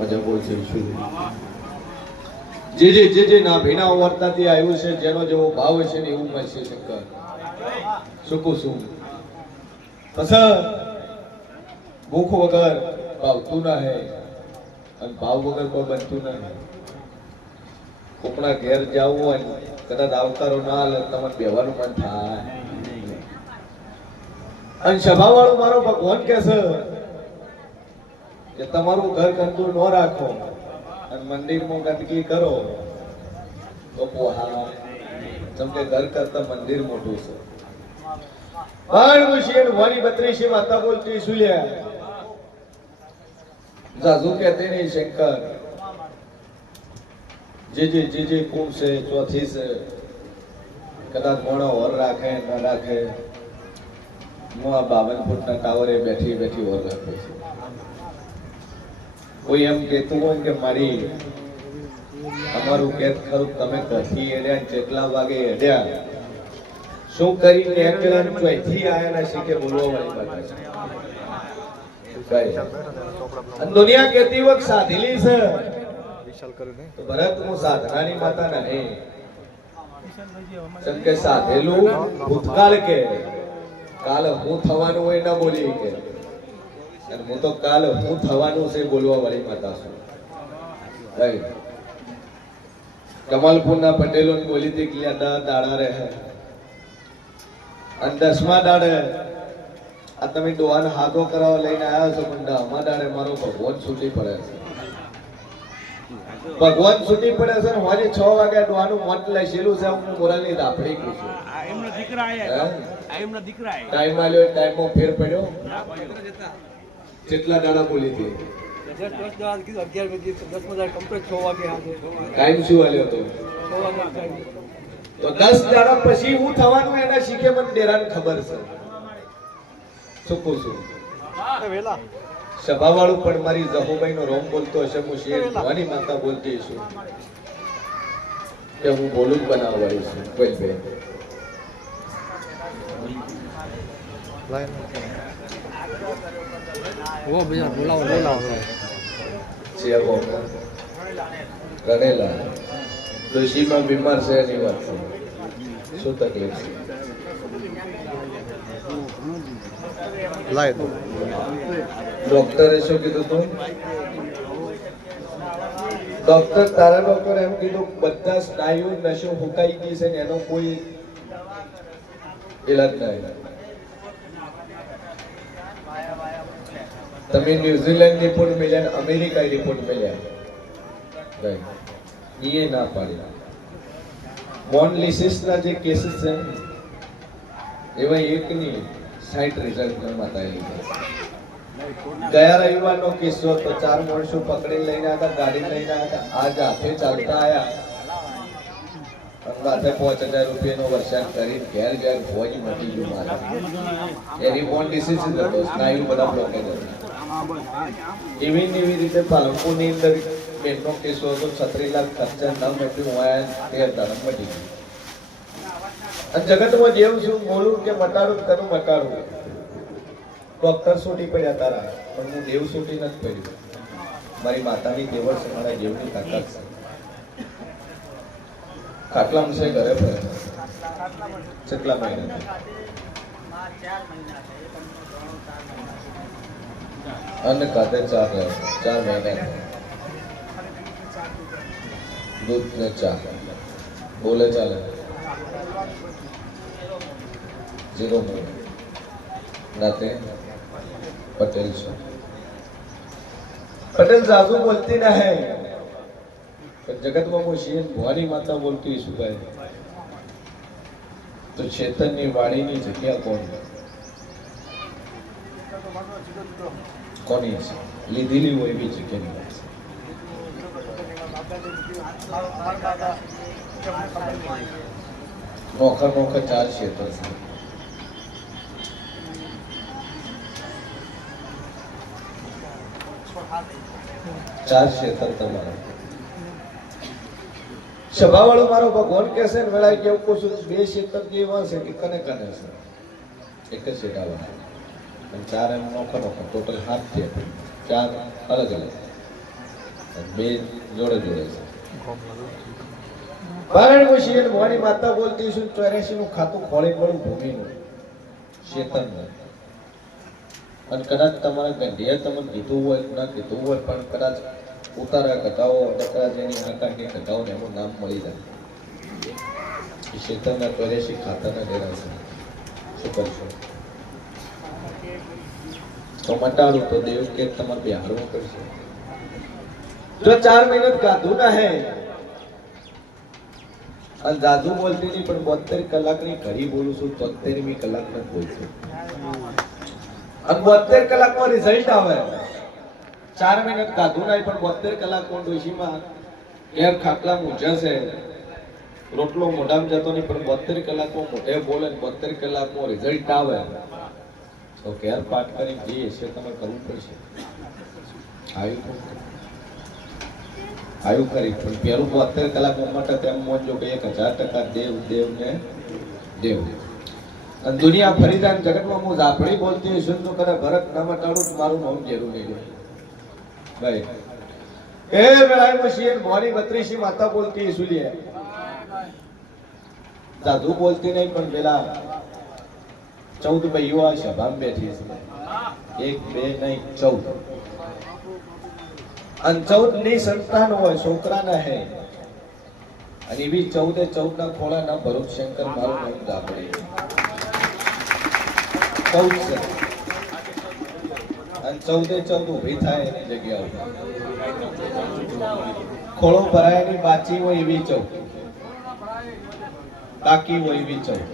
મજા બોલશે જે ના ભીના વર્તાથી આવ્યું છે, જેનો જેવો ભાવ છે ને એવું મળશે શંકર. સુકું શું ભૂખ વગર ભાવતું ના હે અને ભાવ વગર કોઈ બનતું ના. કોકના ઘેર જવું હોય કદાચ આવકારો ના હાલે તમને બેવાનું મન થાય. અને સભા વાળો મારો ભગવાન કે છે કે તમારું ઘર ગંદુ ન રાખો અને મંદિરમાં ગંદકી કરો તો પોહા. જેમ કે ઘર કરતા મંદિર મોટું છે. પણ મુશીન વાણી 32 માતા બોલતી સુલ્યા જાજુ કહેતે નહીં શંકર. જે કુંભ છે ચોથી છે કદાચ મોણો ઓર રાખે ન રાખે. હું આ 52 ફૂટના ટાવરે બેઠી ઓર રાખું છું. કોઈ એમ કહેતું હોય કે મારી અમારું કેત ખરું તમે ઘરથી એડ્યા કેટલા વાગે એડ્યા શું કરીને એકલા ચોથી આયાના શીખે બોલવા વાળી વાત છે. દુનિયા કહેતી વખત સાધેલી છે તો ભરત હું સાધનાની માતા નહીં. જેમ કે સાધેલું ભૂતકાળ કે કાલ હું થવાનું હોય ના બોલી કે અને હું તો કાલ હું થવાનું છે બોલવા વાળી માતા છું. કમલપુરના પટેલો ની બોલી હતી કે દાડા રહે અને 10મા દાડે આ તમે ડોહાને હાથો કરાવવા લઈને આવ્યા છો પણ 10મા દાડે મારો ભગવાન છૂટી પડે છે. ભગવાન છૂટી પડે છે ને આજે 6 વાગ્યા ડોહાનું મોત લઈશેલું છે. હું મોરાલની દાપડી કું છું. એમના દીકરા ટાઈમ આલ્યો ટાઈમમાં ફેર પડ્યો. કેટલા દાડા બોલી હતી? 11 શું આલ્યો તો 10 દાડા પછી હું થવાનું એના શીખે મને ડેરાને ખબર છે. શું કહું છું સભા વાળું પણ મારી જહુભાઈ નો રોમ બોલતો હશે. હું શેર ભવાની માતા બોલતી છું કે હું બોલું જ બનાવવાળી છું. કોઈ બે ગણેલા ડોશીમાં બીમાર છે એની વાત છે. શું તકલીફ છે? ડોક્ટરે શું કીધું તું? ડોક્ટર તારા ડોક્ટર એમ કીધું બધા સ્નાયુ નસો ફૂંકાઈ ગઈ છે ને એનો કોઈ ઇલાજ નહીં. તમે ન્યુઝીલેન્ડ રિપોર્ટ મળ્યા અમેરિકા રિપોર્ટ મળ્યા એ ના પાડી. મોનલિસિસના જે કેસીસ છે એવા એકની 60 રિઝલ્ટ નોંધાતા. ગયા રવિવારનો કિસ્સો તો 4 માણસો પકડી લઈને આવ્યા, ગાડી લઈને આવ્યા. આજ હાથે ચાલતા આવ્યા માથે 5000 રૂપિયાનો વરસાદ કરી ઘેર ભોજ મટી ગયું. મારે એની મોનલિસિસ હતો, સ્નાયુ બધા બ્લોકેજ હતા. એવી રીતે પાલનપુરની અંદર બેનનો કેસો હતો. 36 લાખ ખર્ચા ન મટ્યું હોય 13 દાડા મટી ગયું. અને જગતમાં જેવું છું બોલું કે મટાડું કરું મટાડું. ડોક્ટર છૂટી પડ્યા તારા પણ હું દેવ છૂટી નથી પડ્યું. મારી માતાની દેવળ છે, મારા દેવની તાકાત છે. ખાટલામાં છે ઘરે ફરે કેટલા મહિના અન્ન ખાતે 4 મહિના દૂધ ને ચા બોલે ચાલે 0 રાતે પટેલ છે. પટેલ જાજુ બોલતી ના હે જગતમાં મુશીન ભવાની માતા બોલતી શું કહે તો ચેતનની વાણીની જગ્યા કોની છે? લીધેલી હોય એવી જગ્યાની વાત છે. નોખા 4 ક્ષેત્ર છે. ચાર ક્ષેત્ર તમારા. સભા વાળો મારો ભગવાન કે છે ને વેળા કેવું પૂછું 2 ક્ષેત્ર જેવા છે કે કને છે એક જ સેટાવા અને 4 એમ નોખા ટોટલ 7 થયા. 4 અલગ અલગ બે જોડે જોડે છે. કારણ હું શિયન મોની માતા બોલતી છું 84 નું ખાતું ખોળી પડું ભૂમિનું શેતનનું. અને કદાચ તમારા ગંઢિયા તમને કીધું હોય ના કીધું હોય પણ કદાચ ઉતારા ઘટાવો કદાચ એની આકાંક્ષી ઘટાવો ને એનું નામ મળી જાય. શેતનના 84 ખાતાના ડેરા છે. શું કરશો? તો મટાડું તો દેવ કે તમારે બિહારવું પડશે. જો 4 મહિના ગાધું ના હે અને દાદુ બોલતી નહીં પણ 72 કલાકની ઘડી બોલું છું 73મી કલાકમાં બોલશું. અને 72 કલાકમાં રિઝલ્ટ આવે. 4 મહિના ગાધું નહીં પણ 72 કલાકમાં ડોશીમાં ઘેર ખાટલા મૂંઝા છે, રોટલો મોઢામાં જતો નહીં પણ 72 કલાકમાં મોઢે બોલે 72 કલાકમાં રિઝલ્ટ આવે તો ઘેર પાઠ કરી જે છે તમે કરવું પડશે. આવ્યું ખરી પણ પેલું 72 કલાક માટે તેમ મોજો કે 1000% દેવ દેવ ને દેવ. અને દુનિયા ફરી જાય જગતમાં હું ઝાપડી બોલતી હોય શુદ્ધ કરે ભરત ના મટાડું મારું નામ જરૂર નહીં ભાઈ. એ વેળાએ મશીન મોરી 32 માતા બોલતી શું લે દાદુ બોલતી નહીં પણ પેલા 14 ભાઈઓ આ સભામાં બેઠી છે. 1 2 નહીં 14 અને 14 ની સંતાન હોય છોકરાના હે અને એવી 14 ના ખોળા ના ભરૂચ શંકર મારું નામ ઝાપડી 14 છે અને 14 ઉભી થાય એની જગ્યા ઉપર ખોળો ભરાયાની બાચી હોય એવી 14 બાકી હોય એવી 14.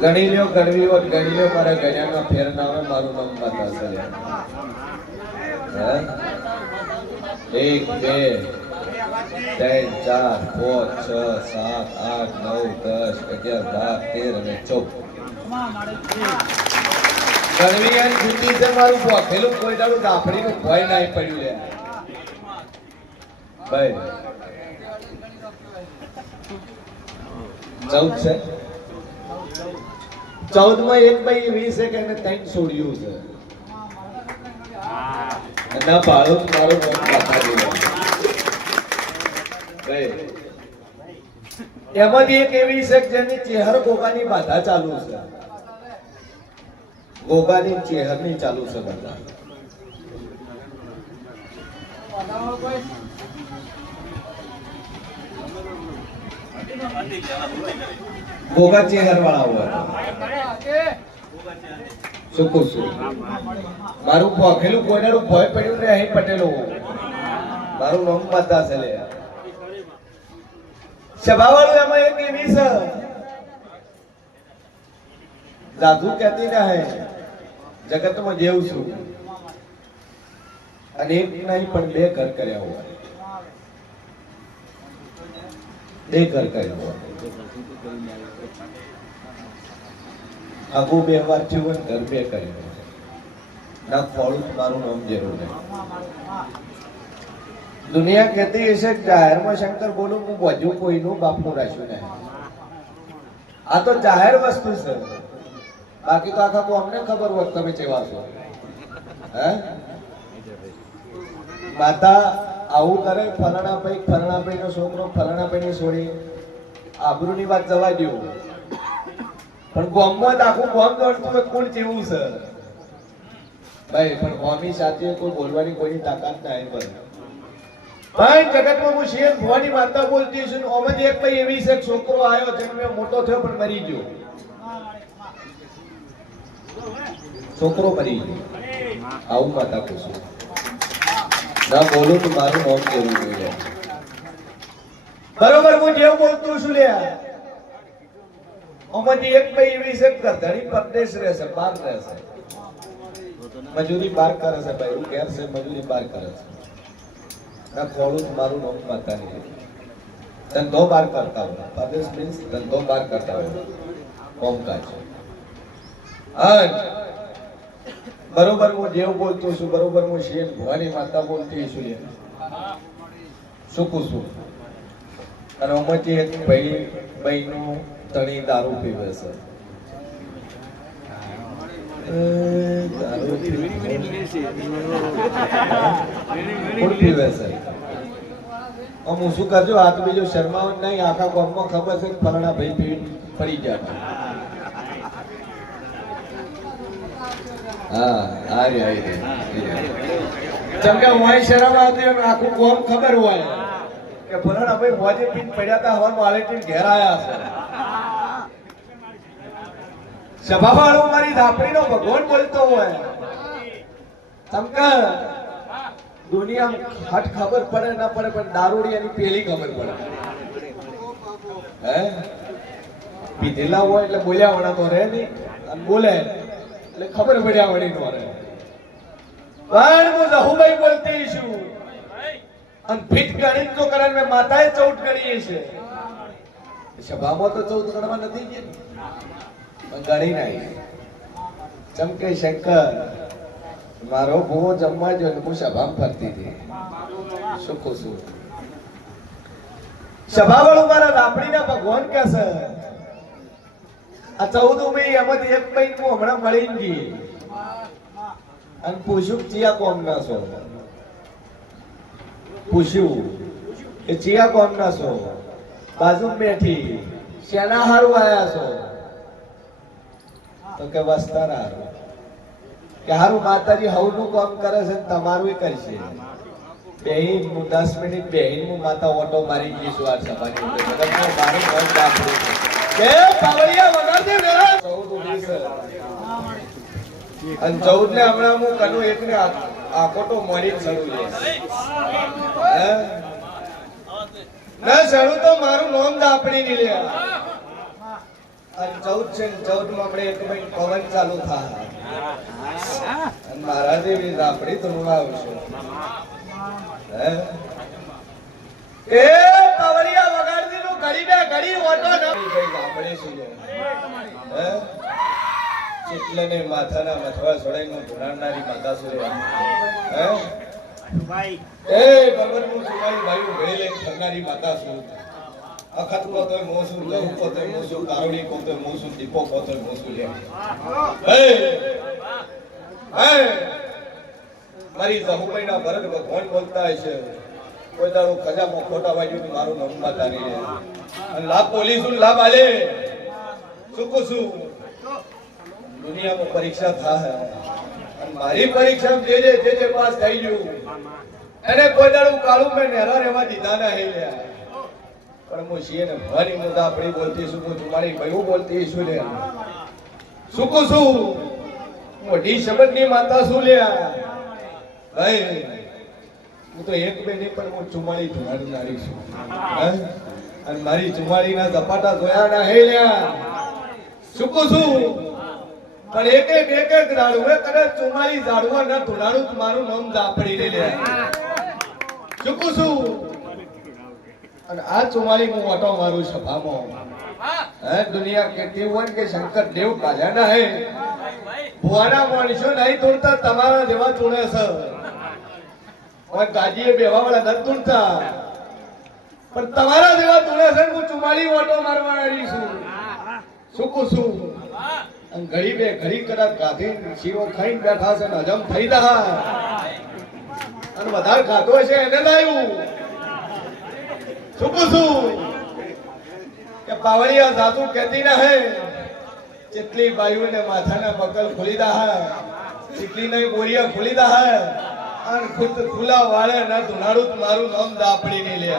ગણી લ્યો ગણવી હોય ગણી લ્યો મારા ગણ્યાનો ફેર ના આવે મારું નામ માતા છે. 1 2 3 4 5 6 7 8 9 10 11 12 13 અને 14 ગણવી અને જુદી છે મારું પોખેલું કોઈ દાડું ઝાપડીનું ભય નહીં પડ્યું લે ભાઈ. 14 છે 14 માં 1 બાઈ 20 છે કે એને 3 છોડ્યું છે ના ભાડું મારું નામ કાકા ભાઈ. એમાંથી એક એવી છે જેની ચેહર ગોગાની બાધા ચાલુ છે. ગોગાની ચેહરની ચાલુ છે બાધા. ગોગા ચેહર વાળા હોય શું કહું છું મારું પોખેલું કોઈનારું ભય પડ્યું ને અહીં પટેલો મારું નામ માતા છે લે સભાવાળું એમાં એક એવી છે જાદુ કહેતી ના હે જગતમાં જેવું છું અને એક નહીં પણ 2 ઘર કર્યા હોય 2 ઘર કર્યા હોય આગુ વ્યવહાર થયું હોય ઘર 2 કર્યું ના ફોડું મારું નામ જરૂર નહીં. દુનિયા કહેતી હશે જાહેરમાં શંકર બોલું હું બધું કોઈનું બાપનું રાખ્યું નહીં. આ તો જાહેર વસ્તુ છે બાકી તો આખા અમને ખબર હોય તમે કેવા છો. હે માતા આવું કરે ફલાણા ભાઈ નો છોકરો ફલાણા ભાઈ ની છોડી આબરૂની વાત જવા દો પણ ગોમમાં આખું ગોમ દોડતું હોય કોણ જેવું છે ભાઈ. પણ ગોમી સાથે કોઈ બોલવાની કોઈની તાકાત નહીં પર ભાઈ. જગતમાં હું શેર ભવાની માતા બોલતી છું. ઓમજ એક ભાઈ એવી છે છોકરો આવ્યો જન્મે મોટો થયો પણ મરી ગયો. છોકરો મરી ગયો આવું માતા પૂછું ના બોલું તો મારું નામ કેવું જોઈએ બરોબર. હું જેવું બોલતું છું લે ઓમજ એક ભાઈ એવી છે ઘણી પરદેશ રહેશે બહાર રહેશે મજૂરી બહાર કરે છે ભાઈ એવું ઘેર છે મજૂરી બહાર કરે છે ના ખોડું મારું નામ માતા નહીં ધંધો બહાર કરતા હોય પરદેશ મીન્સ ધંધો બહાર કરતા હોય કોમકાજ. બરોબર હું જેવું બોલતો છું બરોબર હું શેર ભવાની માતા બોલતી છું શું પૂછું અને ઓમાંથી એક ભાઈ નું તણી દારૂ પીવે છે ફૂલ પીવે છે. હું શું કરજો હાથ બીજો શર્માવ નહીં, આખા ગામમાં ખબર છે કે ફલાણા ભાઈ પડી ગયા. હા આ રે જેમ કે હું શરમ આવતી હોય આખું ગામ ખબર હોય કે ફલાણા ભાઈ મોજે પીને પડ્યા હતા, હવાનું વાલેટી ઘેર આયા છે. સભાવાળો મારી ધાપડીનો ભગવાન બોલતો હોય. તમકે દુનિયામાં હટ ખબર પડે ના પડે પણ દારૂડિયાની પેલી ખબર પડે. હે પીધેલા હોય એટલે બોલ્યા વણા તો રહે નહીં, અને બોલે એટલે ખબર પડ્યા વળી નો રહે. પણ હું જહુભાઈ બોલતી છું અને ફીટ ગણિત તો કરે મેં માતાએ 14 ગણીએ છે. સભામાં તો 14 ગણવા નથી ગયા, ગણી નહીં. ચમકે શંકર મારો ભૂવો જમવા જો હું સભામાં ફરતી હતી. શું કહું છું? સભાવાળું મારા લાપડીના ભગવાન કે છે આ 14 મી એમાંથી એક મહિને હું હમણાં મળી ગઈ અને પૂછ્યું ચિયા કોમ ના છો. પૂછ્યું કે ચિયા કોમ ના છો, બાજુ બેઠી શેના હારું આયા છો? તો કે વસ્તારા હારું. કે હારું માતાજી હવનું કામ કરે છે તમારું કરશે. બેહીન હું 10 મિનિટ બેહીન હું માતા ઓટો મારી ગઈશું આ સભાની અંદર. મારું મન દાખલું કે પાવડિયા વગાડજે વેળા 14 અને 14 ને હમણાં હું કનું એક ને આકોટો મળી શરૂ છે. હે ના શરૂ તો મારું નામ દાપડી ની લે. અને 14 છે 14 માં આપણે એક મહિને પવન ચાલુ થાય અને મારા દેવી દાપડી તો હું આવશું. હે એ પાવડિયા વગાડતી નું ઘડી બે ઘડી ઓટો ન ભાઈ દાપડી શું છે. હે ચિટલેને માથાના મથવા છોડાઈનો ધુણાણનારી માતા સુરે. હે ભાઈ એ ભગવાન નું સુવાઈ ભાઈ ભેળે લઈને ફરનારી માતા સુર. અખત કો તોય મોસું, લહુ કો તોય મોસું, કારોડી કો તોય મોસું, દીપો કો તોય મોસું લે. હે હે મારી જહુભાઈના ભરત ભગવાન બોલતા હશે કોઈ દાડો ખજામાં ખોટા વાગ્યું મારું નામ માતા નહીં લે અને લાભ પોલીસું લાભ આલે. શું કહું છું? દુનિયામાં પરીક્ષા થાય અને મારી પરીક્ષામાં જે પાસ થઈ ગયું એને કોઈ દાડું કાળું મેં નેરા રહેવા દીધા નહીં લે. પણ હું છીએ ને ભવાની મુદ્દા આપણી બોલતી શું કહું છું? મારી ભાઈ બોલતી શું લે? શું કહું છું? મોઢી શબ્દની માતા શું લે? ભાઈ હું તો એક બે નહીં પણ હું 44 ધુણાડનારી છું. અને મારી 44 ના ઝપાટા જોયા ના હે લ્યા. શું કહું છું? પણ એક ઝાડવે કદાચ 44 ઝાડવા ના ધુણાડું મારું નામ દાપડી ને લે. શું કહું છું? અને આ 44 હું ઓટો મારું સભામાં. હે દુનિયા કેટલી હોય કે શંકર દેવ કાઢ્યા ના હે ભુવાના માણસો નહીં તોડતા, તમારા જેવા તોડે છે. ગાજીએ બેવા વાળા નથી તોડતા પણ તમારા જેવા તોડે છે. હું 44 ઓટો મારવાળી છું. શું કહું છું? અને ઘડી બે ઘડી કદાચ ગાધી શીરો ખાઈને બેઠા છે ને હજમ થઈ જાય અને વધારે ખાધો છે એને લાવ્યું. શું કહું છું? કે પાવડિયા સાધુ કહેતી ના હે જેટલી બાયુને માથાના બકલ ખોલી દા હે જેટલી નહીં બોરિયા ખોલી દા હે અને ખુદ ખુલા વાળે ના ધુણાડું મારું નામ દાપડી ની લે.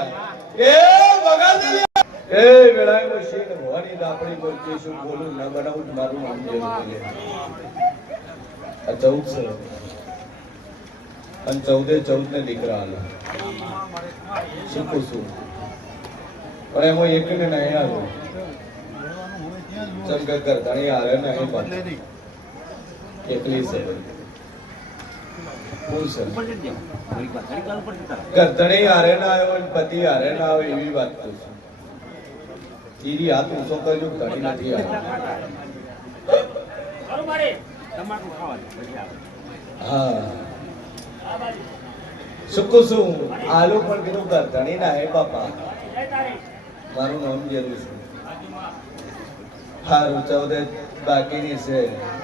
એ વગાડી લે એ વેળાએ હું શીખ ભવાની દાપડી બોલતી છું બોલું ના બનાવું મારું નામ જરૂર લે. આ 14 છે અને 14 ને દીકરા આલે. શું કહું છું? પણ એમાં એક ને નહીં આવ્યો ચમકે ગરધાણી હારે નહીં પણ એકલી છે. ગરધણી હારે ના આવ્યો પતિ હારે ના આવે એવી વાત તો છે. ઈરી હાથ ઊંચો કરજો ધણી નથી આવ્યો. હા શું કહું છું? આલુ પણ કીધું ગરધણી ના હે બાપા મારું નામ જરૂર છે. હારું 14 બાકીની છે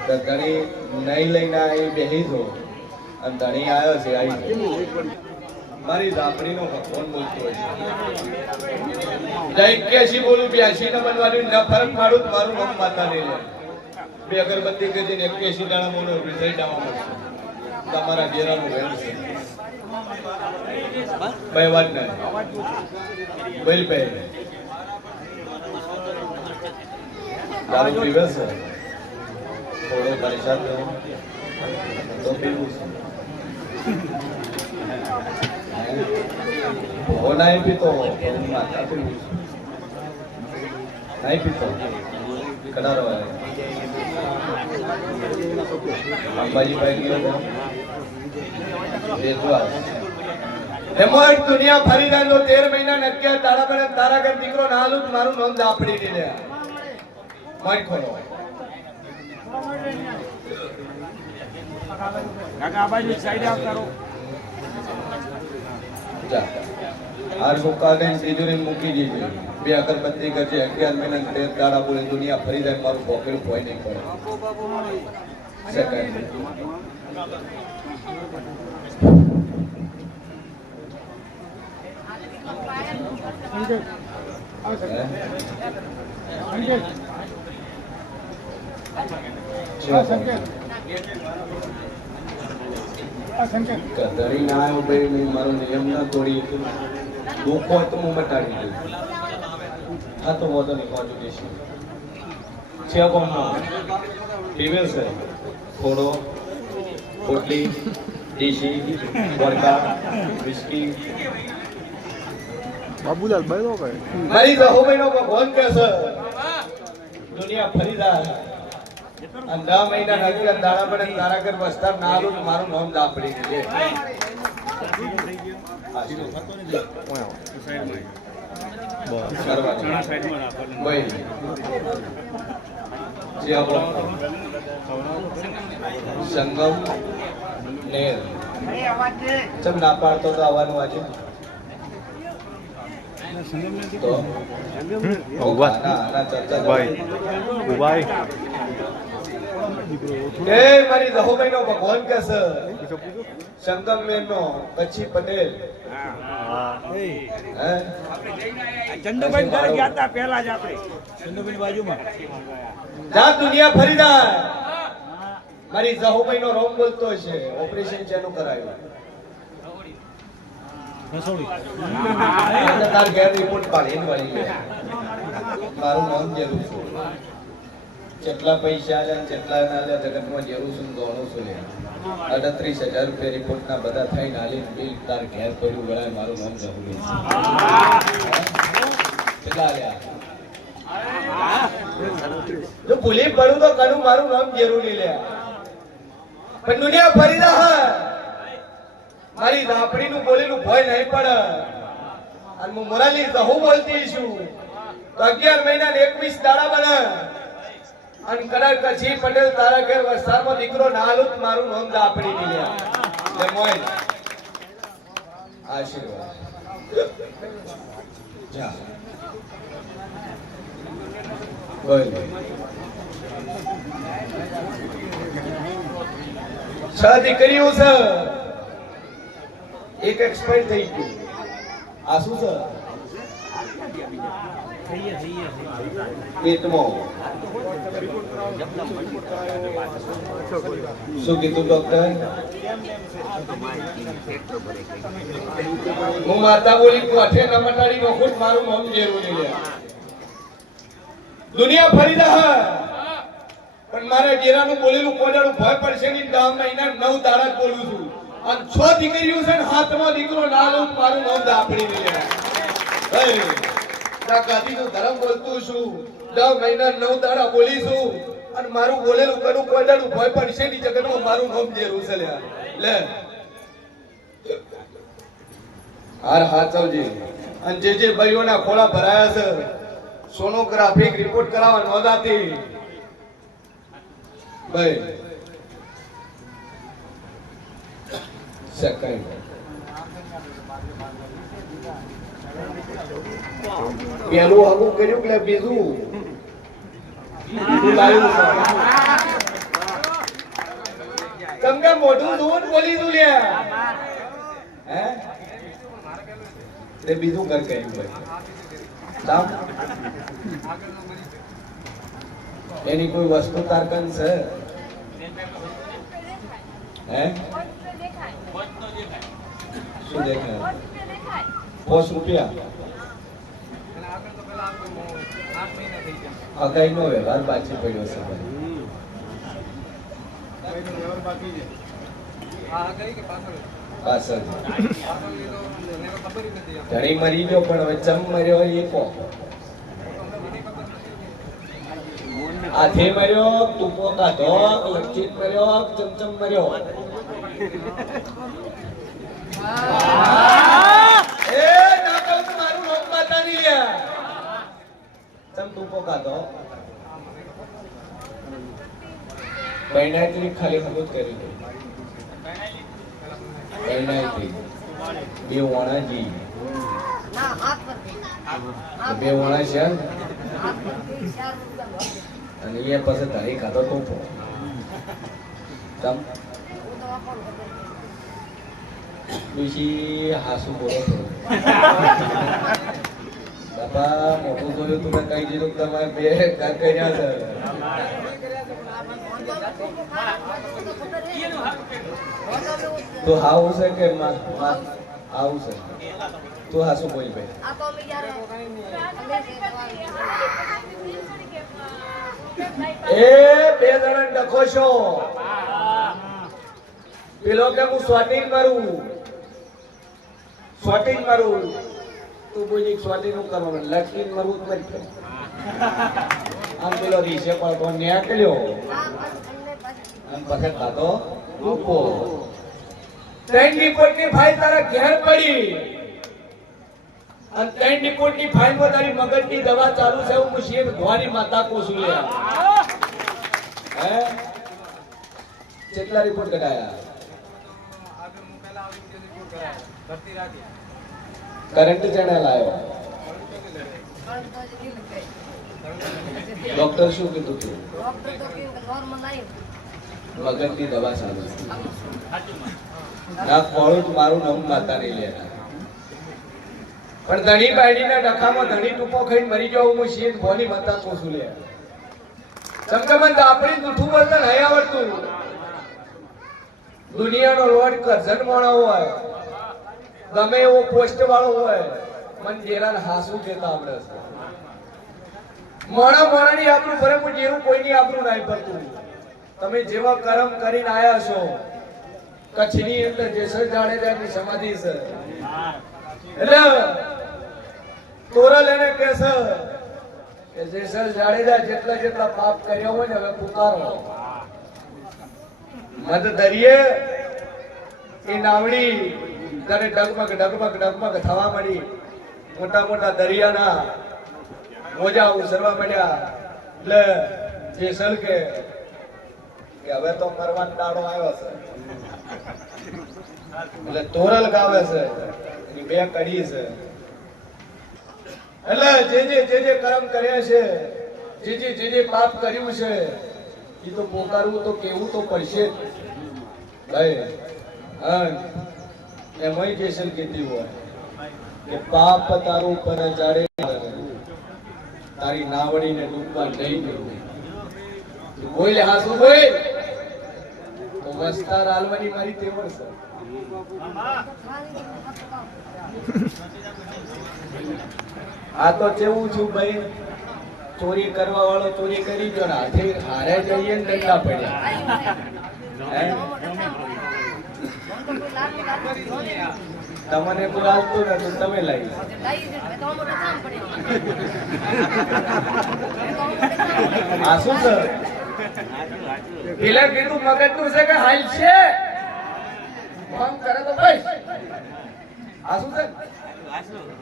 તો ધણી નહીં લઈને આવી બેહી છો અને ધણી આવ્યો છે આવી મારી ઝાપડીનો ભગવાન બોલતો હોય છે 81 બોલું 82 ના બનવાનું ન ફરક પાડું મારું નામ માતા નહીં લે બે અગરબત્તી કરીને 81 દાણા બોલો રિઝલ્ટ આવવા મળશે તમારા ઘેરાનું વેણ છે બે વાત નહીં બેલ પે દારૂ પીવે છે થોડો પરેશાન થયો તો પીવું છે હો નહીં પીતો માતા પીવું નહીં પીતો કડારો અંબાજીભાઈ ગયો દુનિયા ફરી રહ્યો 13 મહિના નક્યા તારા પર તારા ઘર દીકરો ના હાલું મારું નામ દાપડી દે લે મારી ખોલો કાકા બાજુ સાઈડ આવ કરો જા આ સુકાને તિજોરી મૂકી દીધી બે અગરબત્તી કરજે 11 મહિના 13 દાડા બોલે દુનિયા ફરી જાય મારું પોકેટ કોઈ નહીં પડે સેકન્ડ કદરી ના આવ્યો ભાઈ મેં મારો નિયમ ના તોડી દુઃખ હોય તો હું મટાડી દઉં હા તો વધુ નહીં પહોંચું દેશી છે કોણ ટીવેલ છે થોડો પોટલી દેશી વડકા વિસ્કી બાબુલાલ ભાઈ ભાઈ મારી રહોભાઈનો ભગવાન કે છે દુનિયા ફરી જાય અને 10 મહિના નગર દાડા પડે તારા ઘર વસ્તાર ના આલું મારું નામ દાપડી દે સંગમ નેર ચમ ના પાડતો તો આવવાનું વાંચે મારી રહોભાઈ નો ભગવાન કે છે સંગમ મેન નો કચ્છી પટેલ ચંદુભાઈ ઘરે ગયા હતા પહેલા જ આપણે ચંદુભાઈ બાજુમાં જા દુનિયા ફરી જાય મારી રહોભાઈ નો રોમ બોલતો છે ઓપરેશન ચેનું કરાયું તાર ઘેર રિપોર્ટ પાડીને વળી ગયા મારું નામ જરૂર છે જેટલા પૈસા લે જેટલા ના લે જગતમાં જરૂર છું ગણું છું લે 38,000 રૂપિયા રિપોર્ટ ના બધા થઈને આલી બિલ તાર ઘેર પડ્યું ગણાય મારું નામ જરૂરી છે કેટલા લ્યા જો ભૂલી પડું તો કરું મારું નામ જરૂરી લે પણ દુનિયા ફરી રહે મારી ઝાપડીનું બોલેલું ભય નહીં પડે અને હું મોરાલી જહુ બોલતી છું તો 11 મહિના 21 દાડા બને અને કદાચ કચ્છી પટેલ તારા ઘર વસ્તારમાં દીકરો ના હાલું મારું નામ ઝાપડી ની લે મોય આશીર્વાદ જા બોલ છ દીકરીઓ છે એક એક્સપાયર થઈ ગયું આ શું છે પેટમાં શું કીધું ડોક્ટર હું માતા બોલી કોઠે ન મટાડી નોખું મારું નામ જરૂરી લે દુનિયા ફરી રહે પણ મારા ડેરાનું બોલેલું કોડાનું ભય પડશે નહીં 10 મહિના 9 દાડા બોલું છું અને 6 દીકરીઓ છે ને હાથમાં દીકરો ના લઉં મારું નામ દાપડી લે કાકાજી નું ધર્મ બોલતું છું 10 મહિના 9 દાડા બોલીશું અને મારું બોલેલું કનું કોડાનું ભય પડશે નહીં જગતમાં મારું નામ જરૂર છે લે હાર હાચવજી અને જે ભાઈઓના ખોળા ભરાયા છે સોનોગ્રાફિક રિપોર્ટ કરાવવા નોંધાતી ભાઈ સેકન્ડ પેલું આગું કર્યું કે બીજું લાવ્યું કે મોઢું દૂર બોલી તું લ્યા હે તે બીજું કર કહ્યું ભાઈ સામ એની કોઈ વસ્તુ તારકન છે હે શું દેખાય 5 રૂપિયા અગાઈનો વ્યવહાર બાકી પડ્યો છે પાછળ ધણી મરી ગયો પણ હવે ચમ મર્યો એ કો આથે મર્યો તુપો કાઢો લક્ષિત મર્યો ચમચમ મર્યો એ નાકલ મારું લોક માતા ની લ્યા ચમ તુપો કાઢો બૈનાયત્રી ખાલી ખબૂત કરી દે બૈનાયત્રી બે વણાજી બે વણા છે અને એ પાસે તારી ખાતો તો ચમ બીજી હાસુ બોલો છો બાપા મોટું જોયું તું કહી દીધું તમારે બે ઘર કર્યા છે તો હાવું છે કે આવું છે તું હાસુ બોલ ભાઈ એ બે જણા ડખો છો પેલો કે હું સ્વાટીન મારું તું બોલી સ્વાટીન નું કરવાનું લટકીન મારું કરી આમ પેલો રીસે પડતો ન્યાકલ્યો આમ પછી ખાતો રૂપો ત્રણ રિપોર્ટ ની ફાઇલ તારા ઘેર પડી અને ત્રણ રિપોર્ટ ની ફાઇલ માં તારી મગજની દવા ચાલુ છે હું મુશીએ ભવાની માતા કોસુ લે હે કેટલા રિપોર્ટ કઢાયા કરંટ જેને લાયો ડોક્ટર શું કીધું તું મગજની દવા ચાલુ છે ના ખોળું મારું નામ માતા નહીં લેના પણ ધણી બાયડીના ડખામાં ધણી ટૂંકો ખાઈને મરી જાવ હું શીત ભોની માતા કોસું લે ચમકમંદ આપણી જૂઠું બોલતા નહીં આવડતું દુનિયાનો લોટ કરજણ મોણો હોય ગમે એવો પોસ્ટ વાળો હોય મન જેરાન હાસુ કેતા આવડે છે મોણાની આબરૂ ભરે પણ જેવું કોઈની આબરૂ નહીં ભરતું તમે જેવા કર્મ કરીને આયા છો કચ્છની અંદર જેસલ જાડેજાની સમાધિ છે એટલે તોરલ એને કહેશે કે જેસલ જાડેજા જેટલા પાપ કર્યા હોય ને હવે પુકારો મધ દરિયે એ નાવડી ત્યારે ડગમગ થવા મળી મોટા દરિયાના મોજા ઉસરવા મળ્યા એટલે જેસલ કે હવે તો મરવાનો દાડો આવ્યો છે એટલે તોરલ ગાવે છે એની બે કડી છે એટલે જે કર્મ કર્યા છે જે પાપ કર્યું છે એ તો પોકારવું તો કેવું તો પડશે ભાઈ એમાં જેસલ કીધી હોય કે પાપ તારું પર જાડે તારી નાવડીને ડૂબવા નહીં દેવું બોલ હાસુ બોલ તો વસ્તાર આલવાની મારી તેવડ છે આ તો કેવું છું ભાઈ ચોરી કરવા વાળો ચોરી કરી ગયો ને હાથે હારે જઈએ ને દંડા પડ્યા તમને કોઈ આવતું નથી તમે લઈ આ શું છે પેલા કીધું મગજ નું છે કે હાલ છે ફોન કરે તો બસ આ શું છે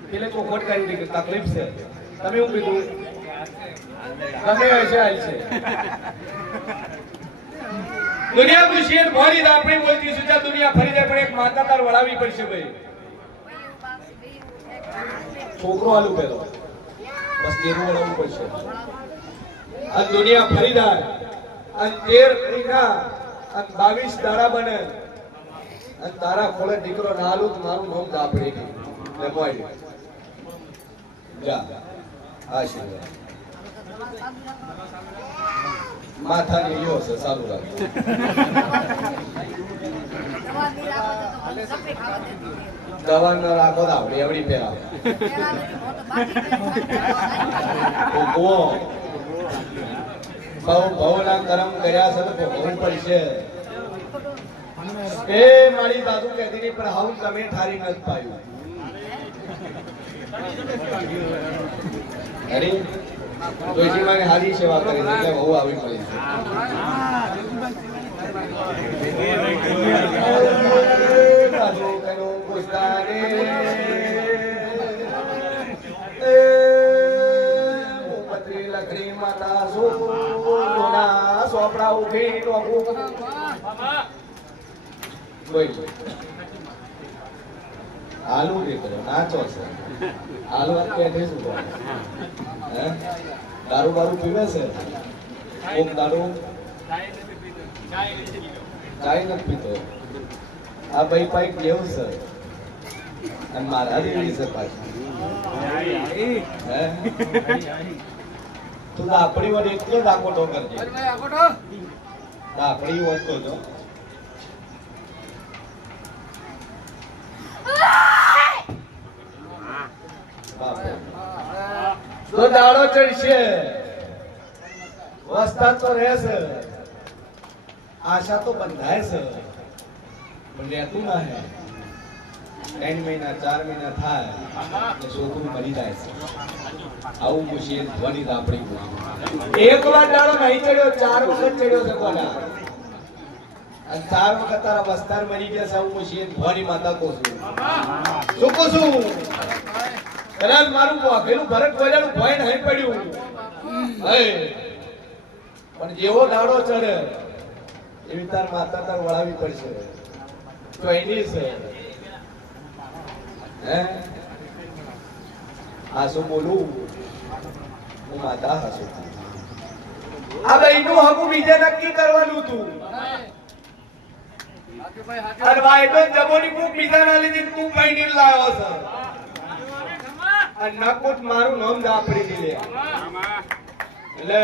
પેલે ચોખવટ કરી દીધી કે તકલીફ છે તમે એવું કીધું તમે હશે હાલ છે દુનિયા મુશીર ભરી આપણે બોલતી સુજા દુનિયા ફરી જાય પણ એક માતા તાર વળાવી પડશે ભાઈ છોકરો આલુ પેલો બસ તેરું વળાવવું પડશે આ દુનિયા ફરી જાય અને 13 મહિના અને 22 દાડા બને અને તારા ખોળે દીકરો ના આલું તો મારું નામ દાપડી ગયું લે મોય જા આશીર્વાદ માથાની યો છે ચાલુ રાખ દવા ન રાખો તો આવડી આવડી પહેરાવ બહુ ના કરમ કર્યા છે તો ભોગવવું પડશે એ મારી દાદુ કહેતી નહીં પણ હાઉ તમે ઠારી નથી પાયું અરે દોશી માને હારી સેવા કરી છે એટલે બહુ આવી મળી છે દાદુ કનો પુસ્તાને પત્રી લખડી માતા સોના સોપડા ઉભી ટોકુ બોલ આલુ દીકરો નાચો છે આલુ કે શું હે દારૂ બારૂ પીવે છે ઓમ દારૂ ચાય નથી પીતો આ ભાઈ પાઈક જેવું છે અને મારા જેવી છે પાછી હે તું આપણી વડે એટલો જ આકોટો કરજે આપણી વસ્તુ જો તો દાડો ચડશે વસ્તા તો રહેશે આશા તો બંધાય છે પણ રહેતું ના હે 3 મહિના 4 મહિના થાય એટલે છોકરું મરી જાય છે આવું મુશીએ ધ્વનિ આપણી એક વાર દાડો નહીં ચડ્યો 4 વખત ચડ્યો છે કોના અને 4 વખત તારા વસ્તાર મરી ગયા છે આવું મુશીએ ધ્વનિ માતા કહું છું શું કદાચ મારું વાઘેલું ભરત ગોજાનું ભય નહીં પડ્યું પણ જેવો દાડો ચડે એવી તાર માતા તાર વળાવી પડશે તો એની છે હે આ શું બોલું હું માતા હસું આ બહેનું હમું બીજે નક્કી કરવાનું હતું અને વાયદો જબોની કુક બીજા ના લીધી તું બહેની લાવ્યો છે અને નકુટ મારું નામ દાપડી દીલે એટલે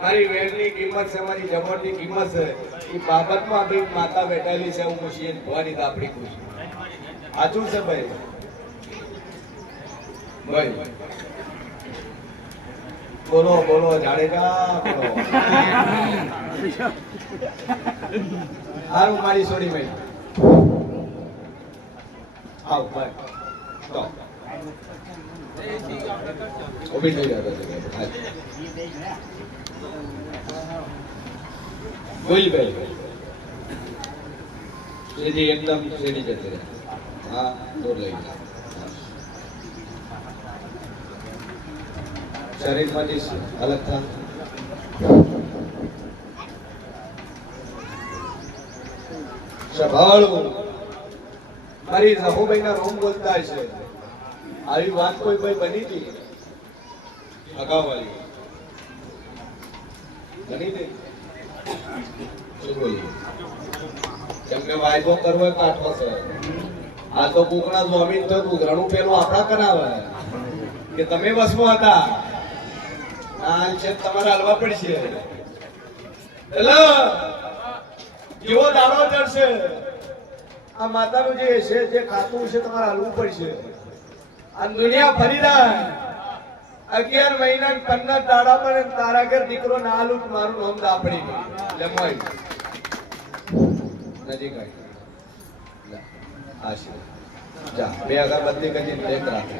મારી વેરની કિંમત છે મારી જબરની કિંમત છે એ બાબતમાં બી માતા બેઠેલી છે હું મુશીએ ભવાની દાપડી કહું છું સાચું છે ભાઈ ભાઈ બોલો બોલો જાડેજા બોલો હારું મારી સોરી ભાઈ આવ ભાઈ તો ઉભી થઈ રહ્યા બોલ ભાઈ સીધી એકદમ સીધી જતી રહે હા દૂર લઈ શરીરમાંથી અલગ થા સભાળું મારી રઘુભાઈ ના રોમ બોલતા છે આવી વાત કોઈ ભાઈ બની હતી અગાવાળી બની હતી શું બોલી તેમને વાયદો કરવો એ કાઠો છે આ તો કુકણા સ્વામી તો ઘણું પેલું આપણા કરાવે કે તમે બસમાં હતા આ છે તમારે હલવા પડશે એટલે જેવો દાડો ચડશે આ માતાનું જે છે જે ખાતું છે તમારે હલવું પડશે આ દુનિયા ફરી જાય 11 મહિના 15 દાડા પર તારા ઘર દીકરો ના હાલું મારું નામ દાપડી જમવાય નજીક આવી આશીર્વાદ જા બે અગરબત્તી કરી દેખ રાખે